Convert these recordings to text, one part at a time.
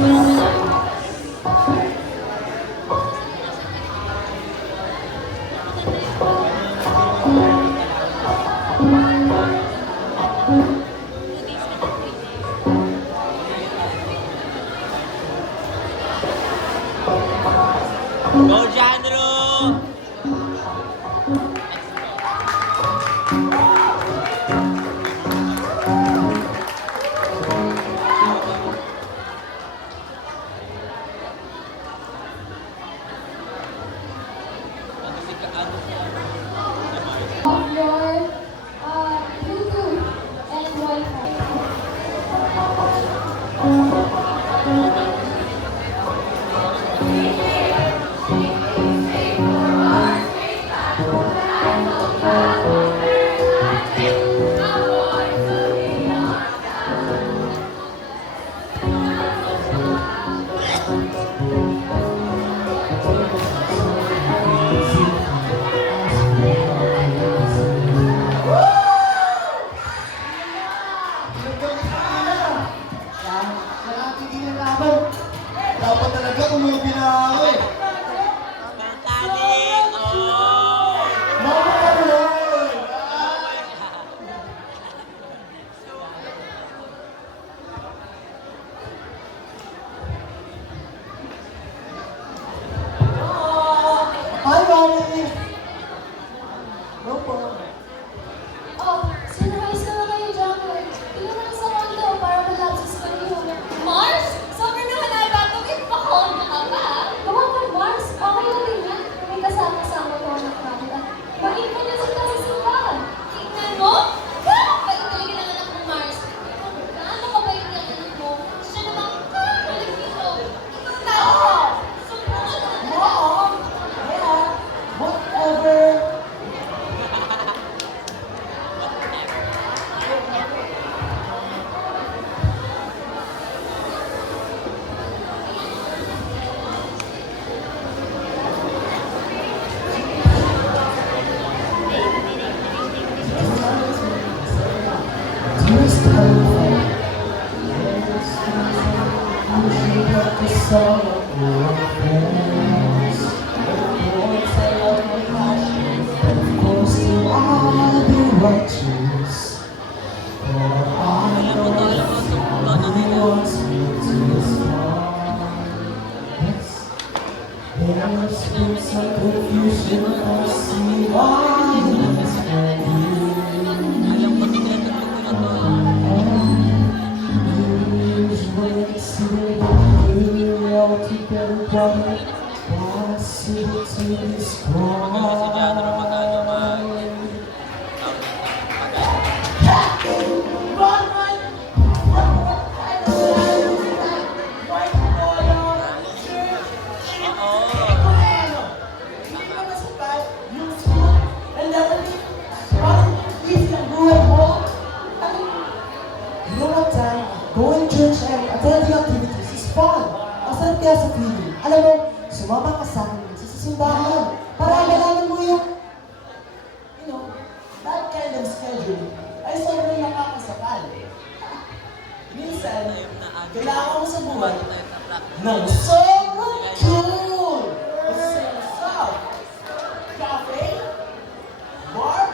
Go, Jandro! Bluetooth and Wi-Fi. Dapat talaga umuwi na ako eh. Pangkaling! Oh! Mama ka naman! Hi, Mommy! No po. Oh, sunrise na kayo, Jungle. Ilan lang sa kondo para malapit sa kanyo. Mars? Sobrang naman nagagawin pa ko. Nakaka? Gawa ka, Mars. Okay na din yan. May kasama-sama ko anak namin. At maging ka niya sa simbahan. Tingnan mo? Gano'ng bait talaga ng anak mo, Mars. Gaano kabait yung anak mo? Siya namang kakalit dito. Ikaw tao! Sumbungan ka na. Mom! Yeah! Whatever! Just There's been some confusion, I see why it's Alam ko, tingnan ko na to. Magawa si Jandro magano man. Going to church and attending activities is fun. Masarap kaya sa feeling. Alam mo, sumama ka sa akin sa simbahan para malaman mo yung, that kind of schedule ay sobrang nakakasakal. Minsan, kailangan mo sa buwan ng sobrang cool. Kasi sa cafe, bar,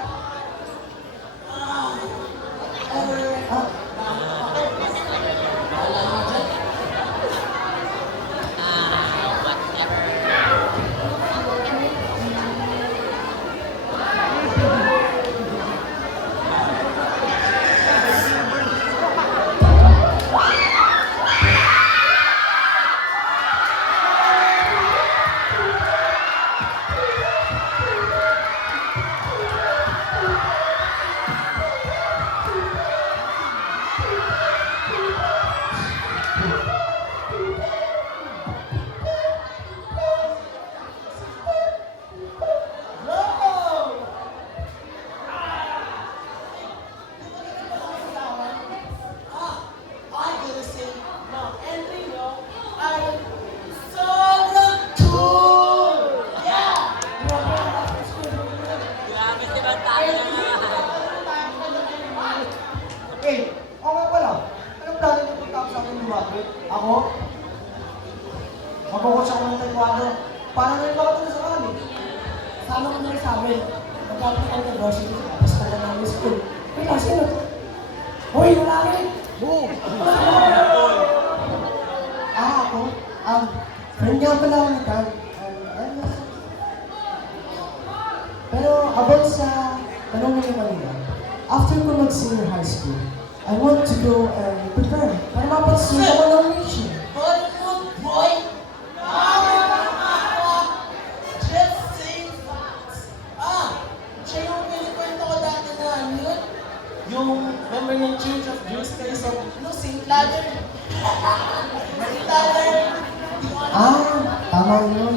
varsity, tapos ka na ng school. Wait lang, sino? Hoy, lalaki! Boom! Ako? Friend nga pala ako ni Tan. Pero about sa tanong mo yung kanina, after ko mag-senior high school, I want to go and prepare para mapag-senior ako ng mission. Boy! Just saying facts. Siya yung pinikwento ko dati na ano yun? Yung member ng Change of Jews kayo sa Saint Ladder. Saint Ladder. Tama yun.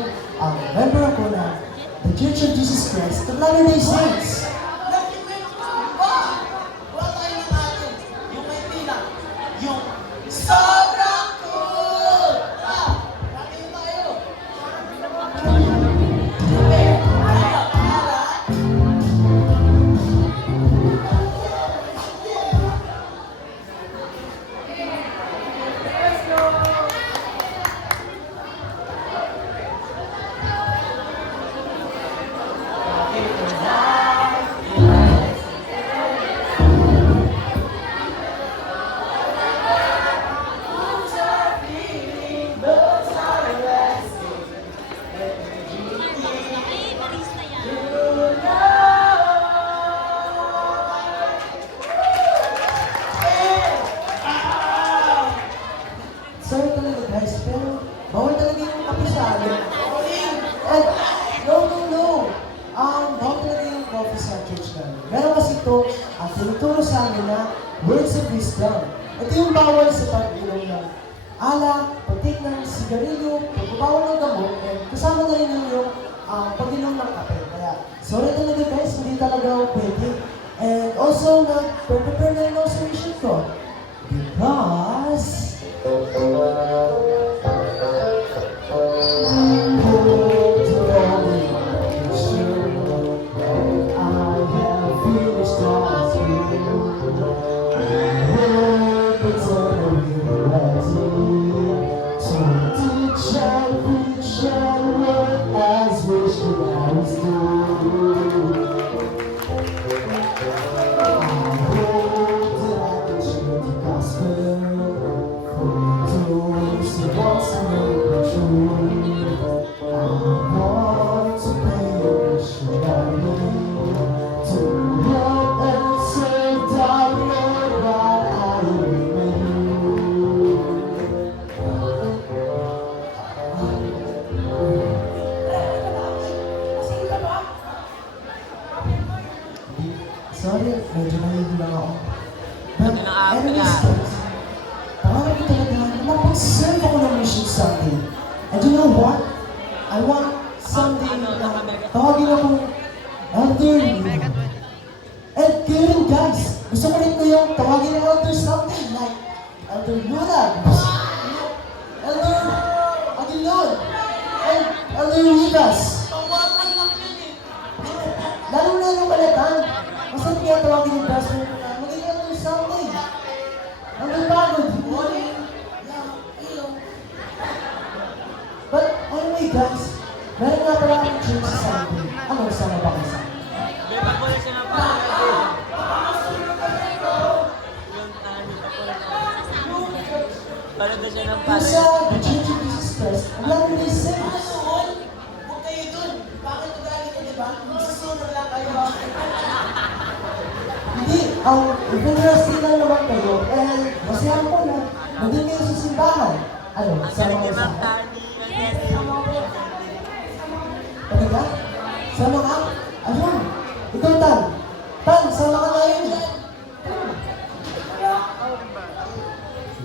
Member ako na The Church of Jesus Christ, the Latter-day Saints. Nag-invento ko ba? Wala tayo ng atin. Yung may bilang. Yung sobrang cool! Natin tayo. Sorry talaga guys, pero bawal talaga yung kape sa amin. And, no. Bawal talaga yung coffee sa church namin. Meron kasi ito, tinuturo sa amin na words of wisdom. Ito yung bawal sa pag-inom ng alak, pag-take ng sigarilyo, pagbabawal ng gamot, and kasama na rin yung pag-inom ng kape. Kaya, sorry talaga guys, hindi talaga ako pwede. And also, nag-prepare na yung observation ko. Because... Sorry, medyo nahihilo lang ako. But anyways, guys, pangarap ko talaga na mapag-serve ako ng mission someday. And you know what? I want someday na tawagin akong elder leader. And kayo rin guys, gusto ko rin kayong tawagin ng elder someday, like Elder Luna, Elder Aguilon, and Elder Rivas. Tawagan lang yun eh. Lalo malatan. Masarap kaya tawagin yung pastor na maging elder someday. Ang pagod. But anyway guys, meron nga pala akong church sa Sunday. Ano, sama ba kayo sa akin? Beba ko na siya ng pangalaman. Para na siya ng Yung sa The Church of Jesus Christ, ang Latter-day Saints. Huwag kayo dun. Bakit ugali ko, di ba? Magsusunod lang kayo. Hindi, i-generosity lang naman kayo. And masiyahan ko na, nandun kayo sa simbahan. Ano, sama kayo sa akin? Talaga? Sama ka? Ayun. Ikaw, Tan. Tan, sama ka na yun.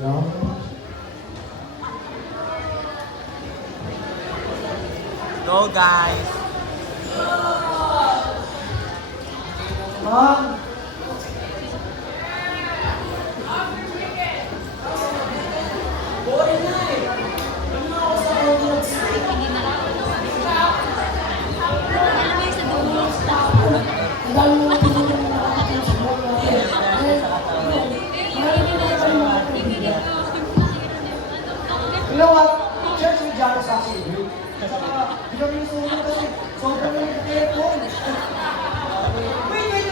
No. Go guys! Ma'am. Boring na eh. Ano na ako sa audience? Ang dami mo pinili mo na ating You know what? Church with John is actually great. Saka, di kami nasusunod kasi sobrang nag-aircon. Wait,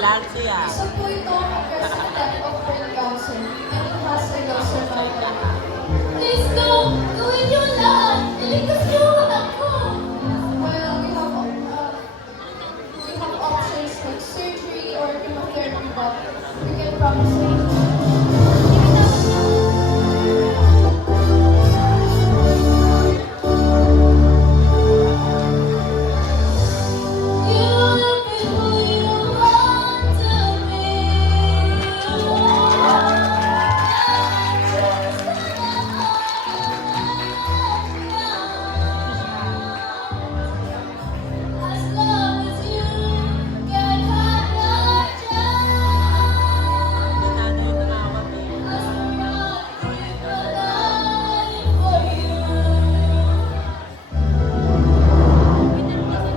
Lancy ah. Isa po itong president of brain cancer and it has a low survival. Please go! Gawin niyo lahat! Iligtas niyo ang anak ko! Well, we have options like surgery or chemotherapy, but we can promise you. As long as you can have your child, Nanay yung tumawag eh. as long as we're alive for you.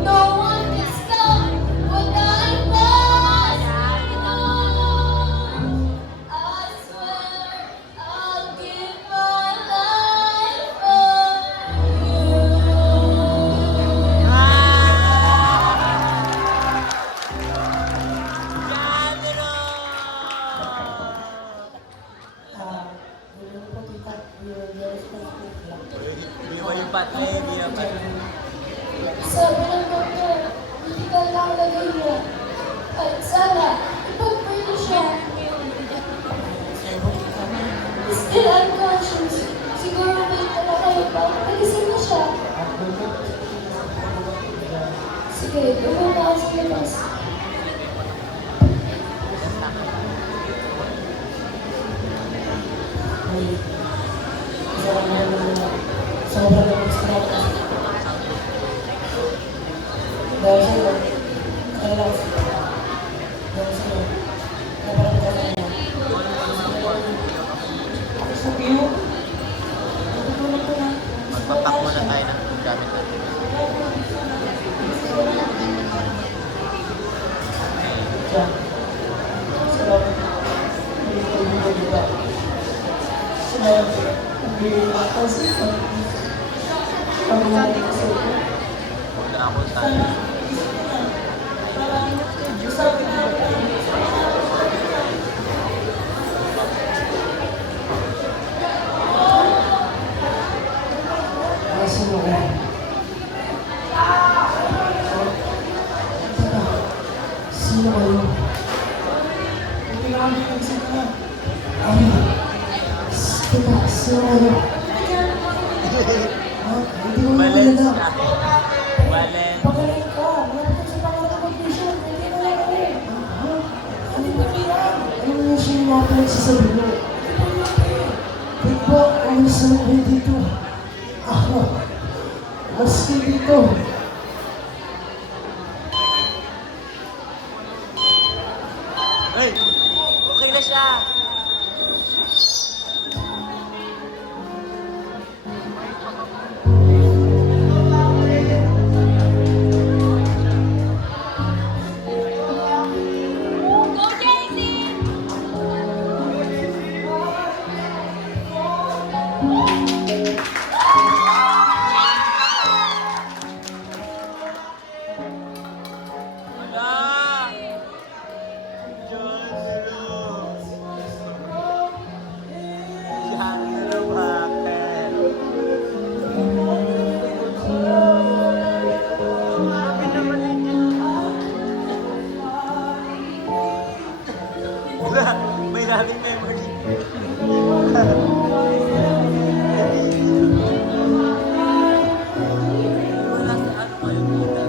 No one can stop what I must do. I swear I'll give my life for you. Ganun po tita, you're responsible. Hindi mo yung patay, hindi yung patay. Sabi ng doktor, hindi ka lalagay mo. At sana, ipag-pray mo siya. Still unconscious. Siguro may na kayo pa. Nagising na siya. Sige, gawin na ako sa labas. Sobrang nag-stress. Dahil sa'yo, kailangan sa'yo. Dahil sa'yo, naparang ka sa'yo. Ako sa iyo, natutulog ko na. Magpapak muna tayo ng gamit natin. Diyan. Salamat. Salamat. Salamat. Huwag na ako tayo. Sino ka? Teka, sino kayo? Teka, sino kayo? Hindi mo Balance na ka. Balance. Pagaling ka! Malapit ka sa pangalan ng mission! Hindi mo lang kami! Ano ba yan? Ano mo yung sinapa nagsasabi mo? Ba't ba ang sabi dito? Ako! Maski dito! Hey! Okay na siya! Go, Daisy! Wala! Diyos ko! Yan na bakit? Wala! May dating memory. Wala sa ano kayo kita.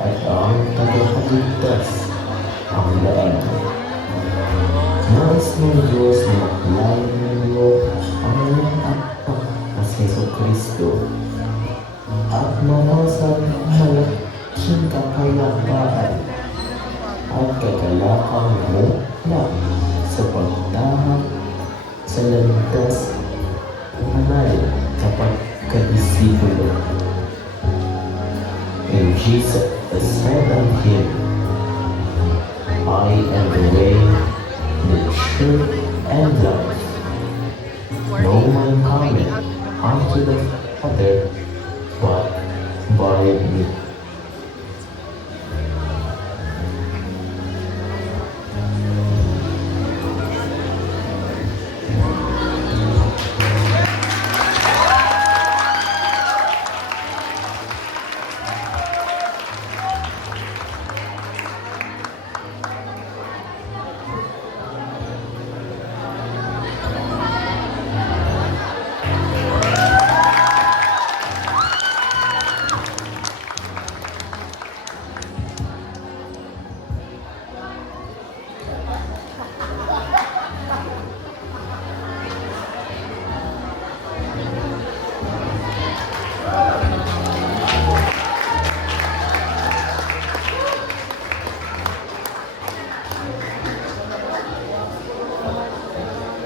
at ang tagapagligtas ang daan. Nais ng Diyos na maklayan ninyo ang iyong anak na si Jesu Kristo at marasang malaking kapayapaan at kagalakang mula sa pagtahak sa landas panay kapag kadisipulo. In Jesus' name,